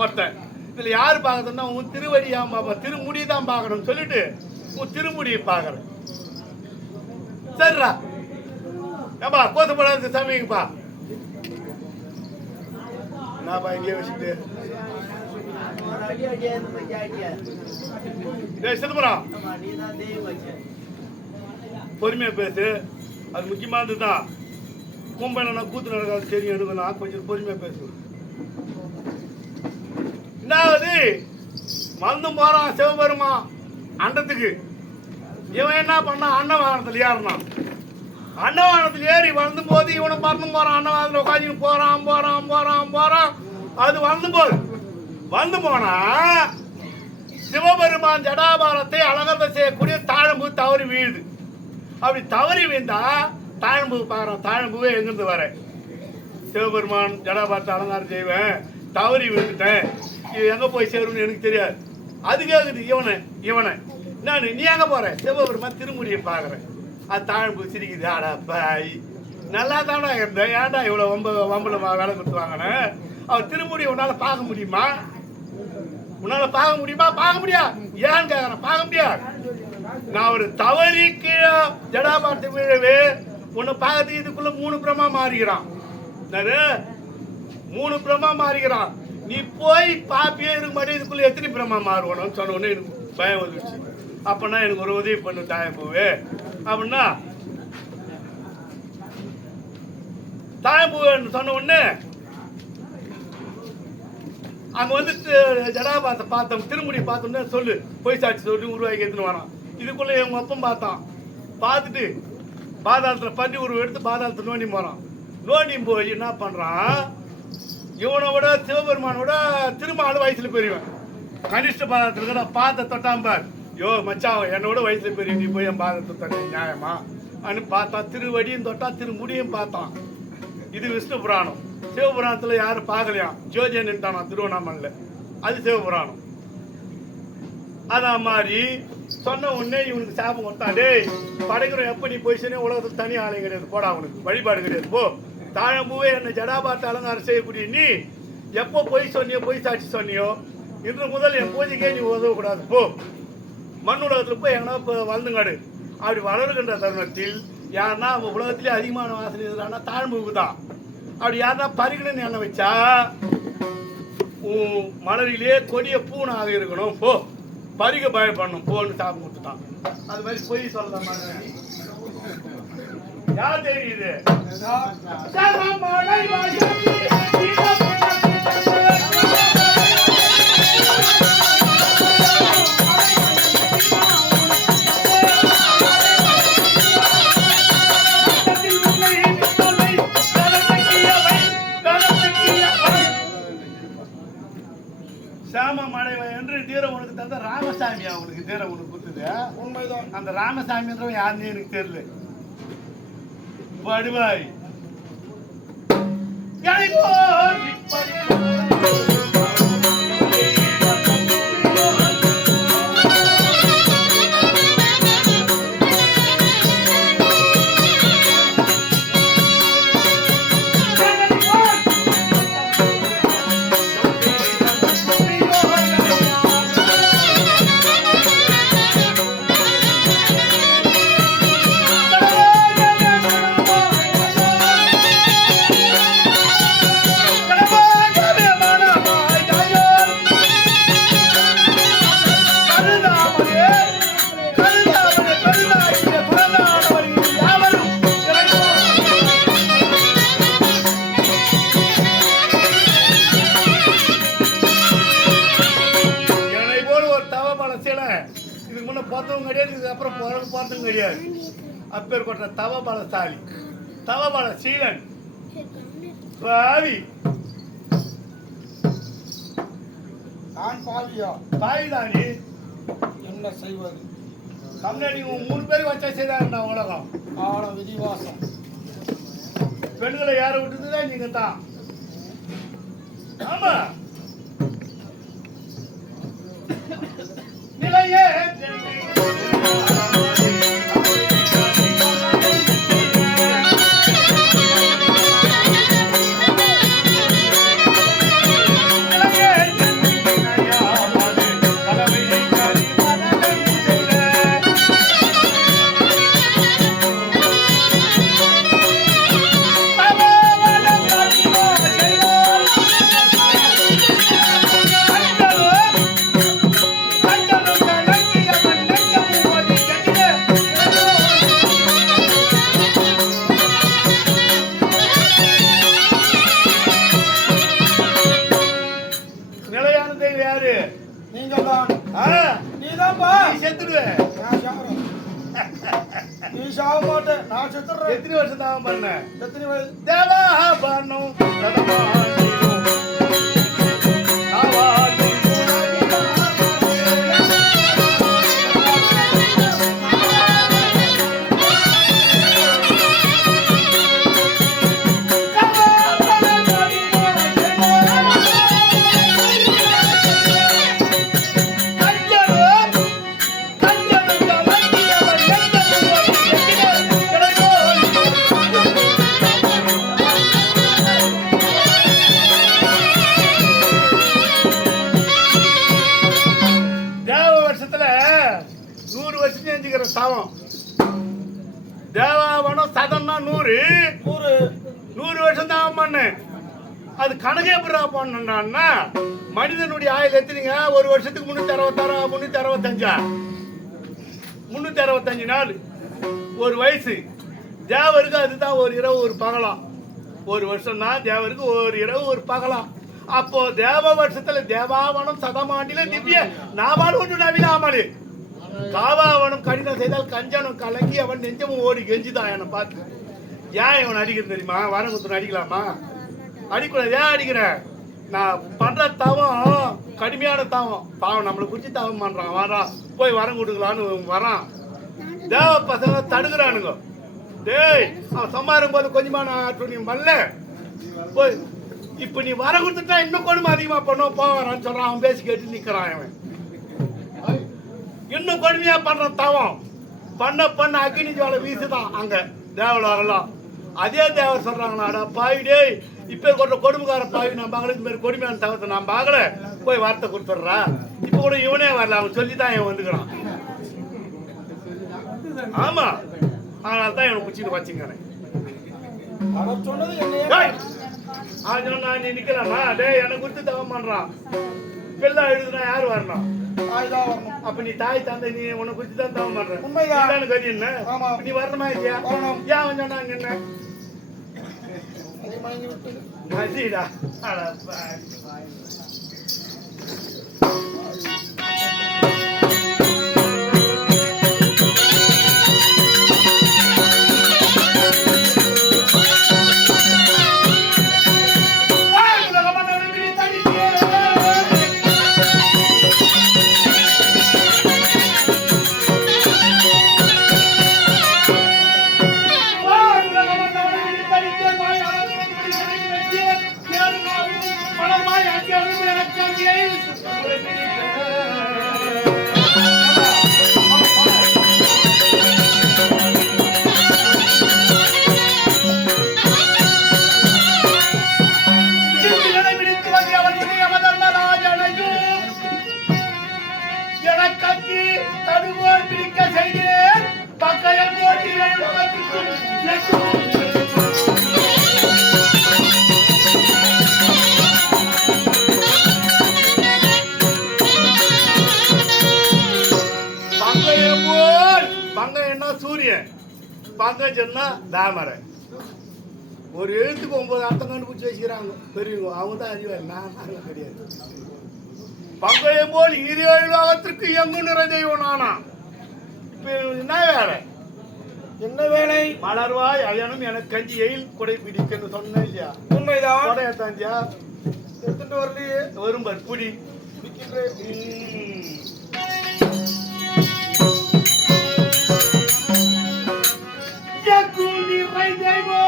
ஒருத்தன். இதுல யாரு பார்க்கறதுன்னா உன் திருவடி ஏன் பார்ப்ப, திருமுடி தான் பார்க்கணும்னு சொல்லிட்டு உன் திருமுடியை பார்க்கறேன். சரிடா ஏப்பா கோத்தப்படாது சமைங்கப்பா. நான்ப்பா இங்கே வச்சுட்டு சிதம்பரம் பொறுமையா பேசு, அது முக்கியமானது தான். கும்பல கூத்து நடக்காது தெரியும், எடுக்கணும் கொஞ்சம் பொறுமையா பேசு. என்னாவது வந்து போறான் சிவபெருமா அண்டத்துக்கு. இவன் என்ன பண்ணா அன்னவானத்தில் ஏறினான். அன்னவானத்தில் ஏறி வந்து போது இவனை பறந்து போறான். அன்னவானத்தில் உட்காந்து போறான் போறான் போறான் போறான். அது வந்து போனா சிவபெருமான் ஜடாபாரத்தை அலங்கரித்து செய்யக்கூடிய தாழம்பூ தவறி வீழுது. அப்படி தவறி வீழ்ந்தா தாழம்பூ பாக்குறான். தாழம்பூவே எங்கிருந்து வர சிவபெருமான் ஜடாபாரத்தை அலங்காரம் செய்வேன், தவறி விழுந்துட்டேன், இது எங்க போய் சேரும்னு எனக்கு தெரியாது. அது கேக்குது இவனை நான் நீ எங்க போற, சிவபெருமான் திருமுடியை பாக்குறேன். அது தாழம்பூ சிரிக்குது, ஆடா பாய் நல்லா தானே இருந்தேன், ஏன்டா இவ்வளவு வம்புல வேலை கொடுத்து வாங்கினேன். அவர் திருமுடியை உன்னால பார்க்க முடியுமா, உன்னால பார்க்க முடியுமா, பார்க்க முடியாது. ஏன்னு கேக்குறேன், பார்க்க முடியாது. நான் ஒரு தவறி கீழே ஜடாபாரத்தை விழவே உன்னை பார்க்கறதுக்கு இதுக்குள்ள 3 பிரமா மாறிக்கிறான். 3 பிரமா மாறிக்கிறான். நீ போய் பாப்பியே இருக்க மாட்டே, இதுக்குள்ள எத்தனை பிரமா மாறுவணும்னு சொன்ன உடனே எனக்கு பயம் வந்துடுச்சு. அப்படின்னா எனக்கு ஒரு உதவி பண்ணு தாயம்பூவே அப்படின்னா, தாயம்பூன்னு சொன்ன உடனே அங்க வந்து ஜடாபாரத்தை பார்த்தோம், திருமுடி பார்த்தோம்னா சொல்லு போய் சாட்சி சொல்லி உருவாக்கி எடுத்துன்னு வரான். இதுக்குள்ள எங்க அப்பம் பார்த்தான். பார்த்துட்டு பாதாளத்துல பன்றி உருவம் எடுத்து பாதாளத்தை நோண்டி போறான். நோண்டி போய் என்ன பண்றான், இவனை விட சிவபெருமானோட திருமால் வயசுல பெரியவன். கனிஷ்ட பாதத்துல பாத தொட்டாம்பார், யோ மச்சான் என்னோட வயசுல பெரிய நீ போய் என் பாதத்தை தொட்ட நியாயமா அப்படின்னு பார்த்தான். திருவடியும் தொட்டா திருமுடியும் பார்த்தான். இது விஷ்ணு புராணம். சிவபுராணத்துல யாரும் பார்க்கலையாம், ஜோதியன் நின்ட்டானா திருவண்ணாமலையில, அது சிவபுராணம். அதான் மாதிரி சொன்ன உடனே இவனுக்கு சாபம் கொடுத்தான். டேய் படைக்கிறோம் எப்ப நீ போய் சொன்ன உலகத்துல தனி ஆலயம் கிடையாது, போடா அவனுக்கு வழிபாடு கிடையாது, போ. தாழம்பூவே என்ன ஜடாபாரத்தை அலங்காரம் செய்யக்கூடிய நீ எப்போ போய் சொன்னியோ போய் சாட்சி சொன்னியோ இன்று முதல் என் பூஜைக்கே நீ உதவக்கூடாது, போ. மண் உலகத்துல போய் எங்கன்னா வளர்ந்துங்காடு. அப்படி வளருகின்ற தருணத்தில் யாருன்னா உலகத்திலே அதிகமான வாசனை இருக்கிறான்னா தாழ்ம்பூவுக்கு தான். அப்படி யாருன்னா பருகணும்னு என்ன வச்சா மலரிலே கொடிய பூனாக இருக்கணும், போ. பருக பயப்படணும், போன்னு சாப்பிட்டு கொடுத்துட்டான். அது மாதிரி பொய் சொல்லலாம். யார் தெரியுது என்று தீரம் உனக்கு தந்த ராமசாமி அவனுக்கு தீரம் உனக்கு கொடுத்தது உண்மைதான். அந்த ராமசாமின்றவன் யாருன்னு எனக்கு தெரியல. படுவாய் இதுக்கு முன்னே பார்த்தவங்க கிடையாது, இதுக்கு அப்புறம் பார்த்தவங்க கிடையாது. அப்பேர் கொண்ட தவபலசாலி, தவபல சீலன் பாவி. நான் பாவியா? பாவிதானி என்ன செய்வது? தமிழ்நாடு 3 பேர் வச்சா செய்தாருண்டா உலகம். கால விதிவாசம். பெண்களை யார விட்டுதுன்னா நீங்க தான். ஆமா நிலையே எத்தனை வருஷம் தான் பண்ண? தேவாபரணம் சாவம். தேவாவனம் சதம்னா 100 வருஷம் தான் பண்ணு. அது கணக்கே எப்படி பண்ணா மனிதனுடைய ஆயுள் எத்தனைங்க? ஒரு வருஷத்துக்கு 365 நாள், ஒரு வயசு. தேவருக்கு அதுதான் ஒரு இரவு ஒரு பகலாம். ஒரு வருஷம் தான் தேவருக்கு ஒரு இரவு ஒரு பகலாம். அப்போ தேவ வருஷத்துல தேவாவனம் சதமாண்டில திவ்ய நாவால் ஒன்று நவீனாமலு காவாவனும் கடினம் செய்தால் கஞ்சனும் கலங்கி அவன் நெஞ்சமும் ஓடி கெஞ்சிதான் என்னை பார்த்து. ஏன் இவன் அடிக்கிறது தெரியுமா? வரங்குத்து அடிக்கலாமா? அடிக்கூடாது. ஏன் அடிக்கிற? நான் பண்ற தவம் கடுமையான தவம். பாவம் நம்மளை குறிச்சு தவம் பண்றான். வரான் போய் வரம் கொடுக்கலான்னு வரான். தேவ பசங்க தடுக்கிறானுங்க. டேய் அவன் சும்மா இருக்கும்போது கொஞ்சமா நான் நீ பண்ணல போய் இப்ப நீ வர கொடுத்துட்டா இன்னும் கொடுமை அதிகமா பண்ணுவோம் போவான்னு சொல்றான். அவன் பேசி கேட்டு நிக்கிறான். அவன் இன்னும் கொடுமையா பண்றான் தவம். பண்ண அக்கினி ஜுவாலை வீசுதான் அங்க தேவலாம். அதே தேவர் சொல்றாங்களாடா பாவி டேய் இப்ப கொண்ட கொடுமைக்கார பாவி நான் பார்க்கல, இந்த மாதிரி கொடுமையான தவத்தை நான் பார்க்கல, போய் வார்த்தை கொடுத்துட்றா. இப்ப கூட இவனே வரல, அவன் சொல்லிதான் இவன் வந்துக்கிறான். ஆமா அதனால தான் இவனை குச்சிட்டு வச்சுங்கிறேன். சொன்னா நீ நிக்கலாமா? டேய் எனக்கு கொடுத்து தவம் பண்றான். பிள்ளை எழுதுனா யாரு வரணும்? அப்ப நீ தாய் தந்தை நீ உன்னை குறிச்சு தான் தவம் பண்ற. உண்மைதான் கதி என்ன? நீ வரணுமா இல்லையா? ஏன் சொன்னாங்க என்ன? மதிடா பங்கஜம்னா தாமரை. ஒரு எழுத்துக்கு 9 அர்த்தம் கண்டுபிடிச்சி வச்சுக்கிறாங்க பெரியவங்க. அவங்க தான் அறிவாரு, நான் தெரியாது. பங்கையம் போல் ஈரோகத்திற்கு எங்கும் நிறை தெய்வம் நானா. இப்ப என்ன வேலை? என்ன வேலை? மலர்வாய் அயனும் எனக்கு கஞ்சி எயில் கொடை பிடிக்கன்னு சொன்னேன் இல்லையா? உண்மைதான். கொடை தாஞ்சியா எடுத்துட்டு வரலையே. வரும் பற்புடி நிறை தெய்வம்.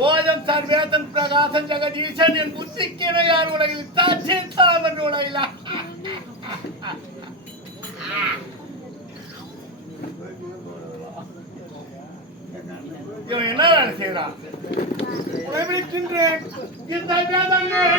போதம் சர்வேதன் பிரகாசன் ஜெகதீசன் என் புத்திக்கிணை யார் உலகில் தாட்சின் சாமன் உலகிலா. இவன் என்ன வேலை செய்யறான்? உழைப்பிக்கின்றேன். இந்த வேதங்கள்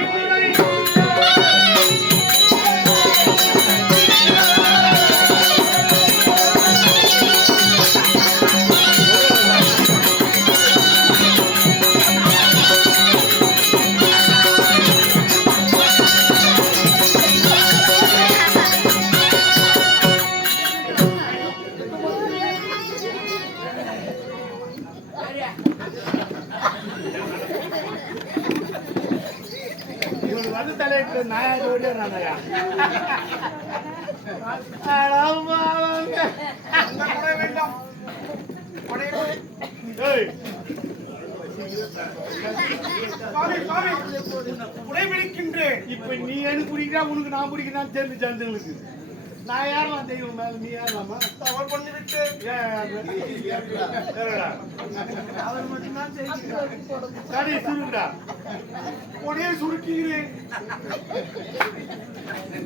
வந்து தலையிட்டு நாயா ஓடியா வேண்டாம். உழைப்பிக்கின்றேன். இப்ப நீ எனக்கு பிடிக்கிறா உனக்கு நான் பிடிக்கிறான்னு தெரிஞ்சு ஜனங்களுக்கு நான் யாரெல்லாம் தெய்வம் மேல நீ யாரலாமா? தவறு பண்ணிவிட்டு அவர் மட்டும்தான் செய்கிறார். சரி சுருங்கடா கொடியை சுருக்குகிறேன்.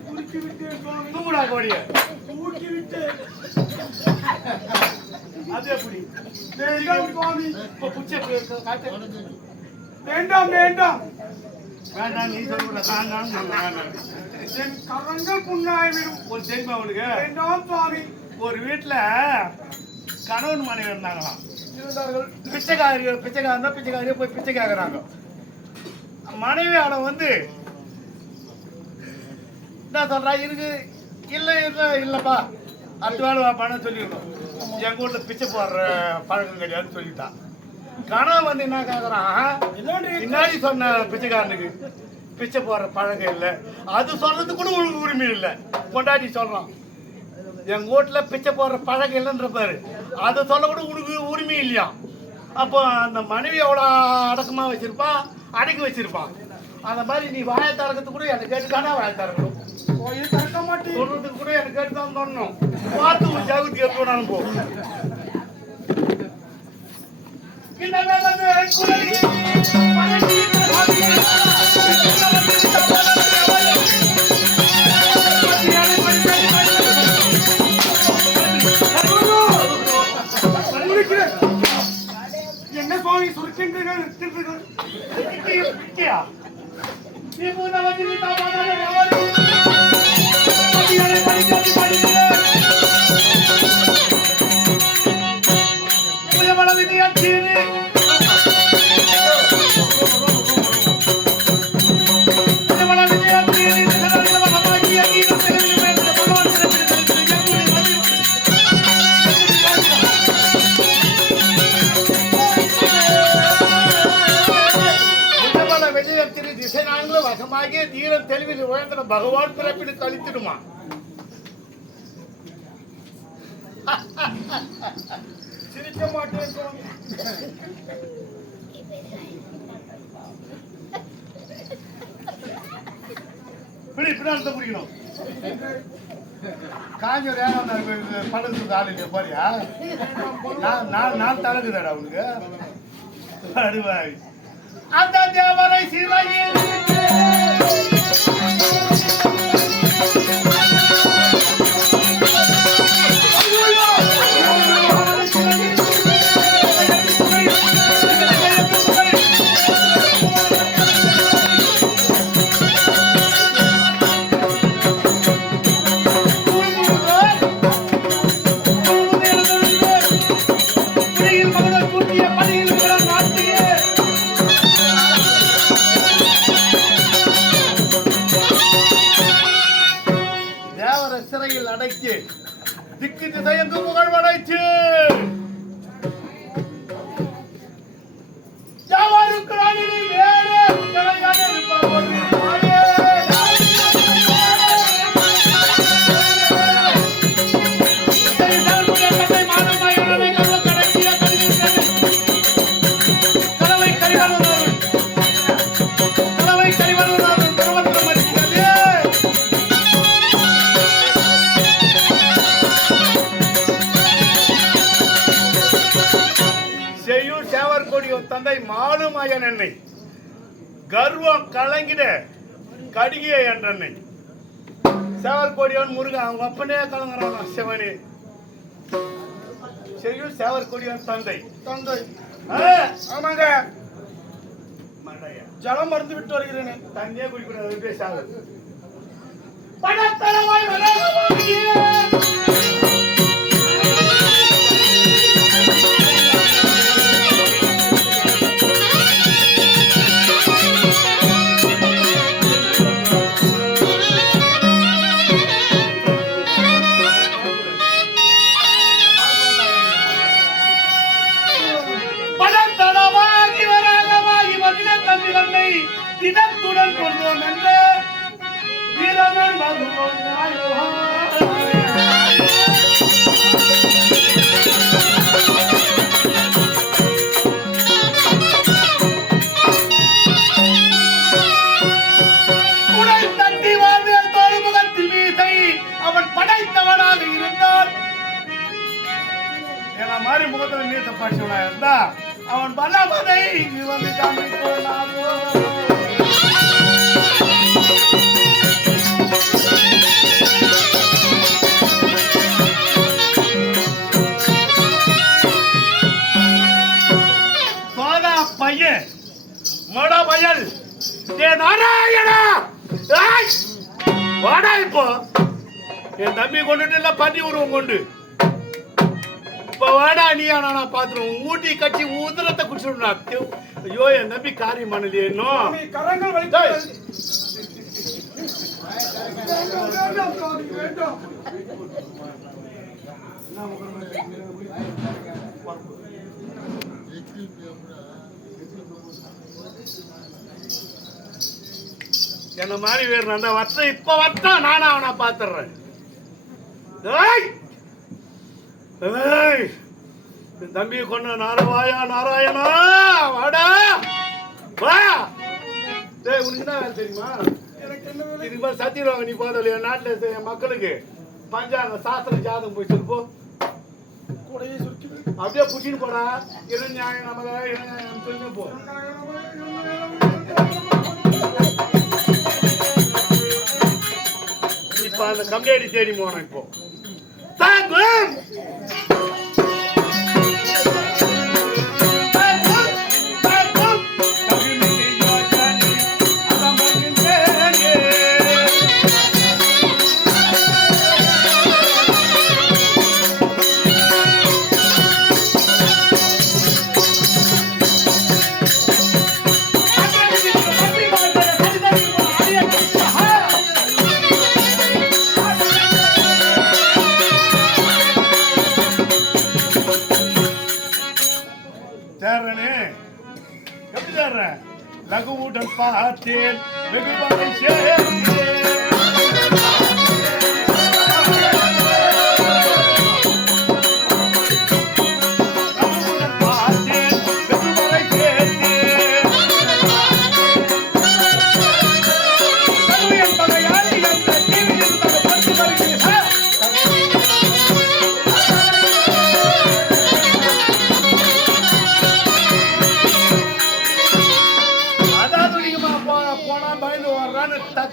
சுருக்கி விட்டேன் சுவாமி. தூங்குடா கோடிய தூக்கி விட்டேன். அது எப்படி வேண்டாம் சுவாமி. இப்ப புச்சை காட்டு வேண்டாம் வேண்டாம். வேண்டாம் நீ சொல்லுடா வேண்டாம். என் கரங்கள் புண்ணாய்விடும். ஒரு தெரியுமா அவனுக்கு? வேண்டாம் சுவாமி. ஒரு வீட்டுல கணவன் மனைவி இருந்தாங்களாம். இருந்தார்கள். பிச்சைக்காரியா போய் பிச்சை கேக்குறாங்க. மனைவியால வந்து என்ன சொல்றா? இருக்கு இல்லப்பா அடுத்த வேலை வாப்பான்னு சொல்லிடணும். எங்க வீட்டுல பிச்சை போடுற பழக்கம் கிடையாதுன்னு சொல்லிட்டான். கணவன் வந்து என்ன கேக்குறான்? முன்னாடி சொன்ன பிச்சைக்காரனுக்கு பிச்சை போடுற பழக்கம் இல்லை, அது சொல்றதுக்கு கூட உங்களுக்கு உரிமை இல்லை. கொண்டாடி சொல்றான் எங்க வீட்டுல பிச்சை போடுற பழக்கம் இல்லைன்ற பாரு, அதை சொல்ல கூட உனக்கு உரிமை இல்லையா? அப்போ அந்த மனைவி எவ்வளோ அடக்கமா வச்சிருப்பான், அடக்கி வச்சிருப்பான். அந்த மாதிரி நீ வாயை திறக்கிறது கூட எனக்கு கேட்டுதானே வாயை திறக்கணும். திறக்க மாட்டேன் சொல்றதுக்கு கூட எனக்கு கேட்டு தான் சொல்லணும். பார்த்து ஒரு ஜாகிரதை எடுத்துனாலும் போ. என்ன சுவாமி சுருக்கின்றீர்கள் இருக்கின்றீர்கள்? வசமாகிய தீரம் தெளிவில் உயர்ந்த பகவான் பிறப்பிடு கழித்திடுமா? சிரிக்க மாட்டேன் சுவாமி. பின்னாடி பிடிக்கணும். காஞ்சி வேகம் படத்துக்கு ஆள் இல்லையா? போறியா? நான் தலகுதாடா உனக்கு வருவாய் அந்த தேவரை சிறையில் சிறையில் அடைத்து திக்கு திசையெங்கு புகழ் படைத்து தந்தை மாலுமாயன் என்னை கர்வம் கலங்கிட கடிகிய என்றனை சேவற்கொடியவன் முருகன் அவங்க அப்பனே கலங்குறான் சிவனே செய்யும் சேவற்கொடியவன் தந்தை தந்தை ஆமாங்க ஜலம் மருந்து விட்டு வருகிறேன் தண்ணியே குடிக்கூடாது பேசாத தினத்துடன் கொண்டோம் என்ற வீரமன் பகவான் உடை தட்டி வாழ்ந்த தோல்முகத்தில் மீசை அவன் படைத்தவனாக இருந்தால் என்ன மாதிரி முகத்தில் மீச படிச்சவனா இருந்தா அவன் பலவதை இங்கு வந்து காமிக்கொள்ளாதோ பையன் மட பயல் நாராயணா வாடா இப்போ என் தம்பி கொண்டுட்டு இல்ல பன்னி உருவம் கொண்டு இப்ப வாடா நீ ஆனா பாத்துருவோம் ஊட்டி கட்சி உதிரத்தை குடிச்சுடா ஐயோ என் தம்பி காரியம் பண்ணலையே இன்னும் கரங்கள் என்ன மாதிரி வேறு அந்த வட்டம் இப்ப வட்டம் நானும் அவனை பாத்துறேன் தம்பி கொண்ட நாரவாயா நாராயணா வாடா வா உனக்கு என்ன வேலை தெரியுமா இதுக்கு மேல சத்தியவாங்க நீ போதலையா நாட்டுல என் மக்களுக்கு பஞ்சாங்க சாஸ்திர ஜாதகம் போய் சொல்லுப்போ அப்படியே புடிச்சின்னு போடா இரு நியாயம் நம்ம சொல்லி போ இப்ப அந்த கம்ப்ளைண்ட் தேடி போனோம் இப்போ லகுவுடன் பார்த்தேன் வெகுவரை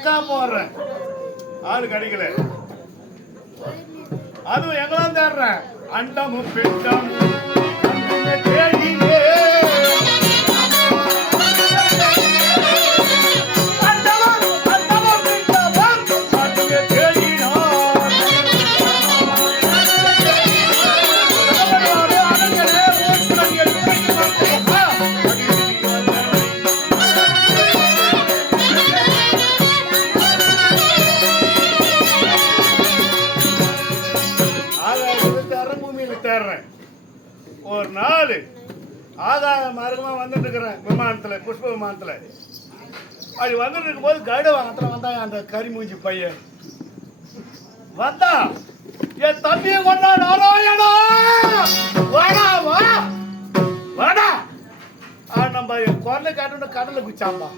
பக்கா போடுறேன். ஆளு கிடைக்கல. அதுவும் எங்கெல்லாம் தேடுறேன். அண்டமும் பெண்டம் தேடினே ஒரு நாள் ஆகாய மார்க்கமா வந்துட்டு இருக்கிறேன் விமானத்துல, புஷ்ப விமானத்துல. அப்படி வந்துட்டு இருக்கும் போது கைடு வாங்கத்துல வந்தாங்க அந்த கரிமூஞ்சி பையன். வந்தா என் தம்பியை கொண்டா நாராயணா வாடா வா வாடா. நம்ம குரலை காட்டு கடல்ல குச்சாம்பா.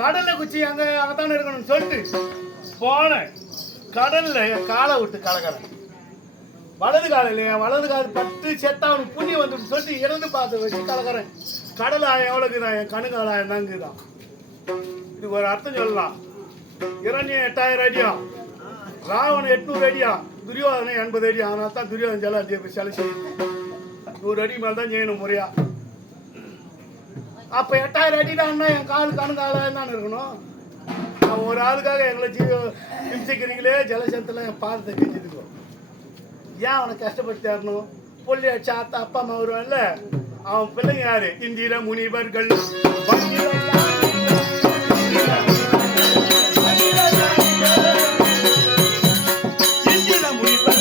கடல்ல குச்சி அங்கதானே இருக்கணும்னு சொல்லிட்டு போனேன். கடல்ல என் காலை விட்டு கலக்கிறேன். வலது கால இல்லையா, வலது கால பட்டு செத்தா அவனுக்கு புண்ணி வந்துட்டு சொல்லிட்டு இறந்து பார்த்து வச்சு கலக்கிறேன். கடல் ஆயம் எவ்வளவுக்குதான், என் கணுங்கால ஆயம் தாங்குதான். இதுக்கு ஒரு அர்த்தம் சொல்லலாம். இரண்யம் 8000 அடியா, ராவணன் 800 அடியா, துரியோதனை 80 அடியா. அதனால தான் துரியோதன் ஜல சிலை செய்யும். 100 அடி மேல தான் செய்யணும் முறையா. அப்ப 8000 அடி தான் என் கால் கணுங்காலம் தானே இருக்கணும். நான் ஒரு ஆளுக்காக எங்களை ஹிம்சிக்கிறீங்களே, ஜலசத்துல என் பாதத்தை கெஞ்சிருக்கோம். ஏன் அவனை கஷ்டப்பட்டு தரணும்? பொல்லி அடிச்சா அத்தா அப்பா அம்மா வருவான்ல, அவன் பிள்ளைங்க யாரு? இந்திர முனிவர்கள். இந்திர முனிவர்கள்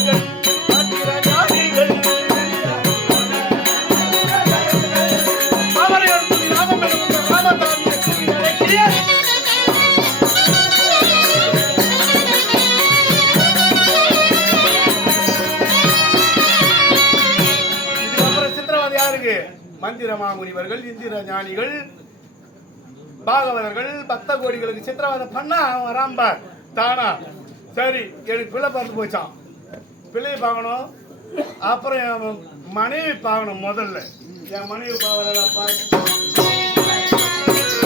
மந்திர மாமுனிவர்கள், இந்திர ஞானிகள், பாகவதர்கள், பக்த கோடிகளுக்கு சித்திரவாதம் பண்ண அவன் ராம்பார் தானா. சரி, எனக்கு பிள்ளை பார்த்து போச்சான். பிள்ளையை பார்க்கணும், அப்புறம் என் மனைவி பார்க்கணும். முதல்ல என் மனைவி பார்க்க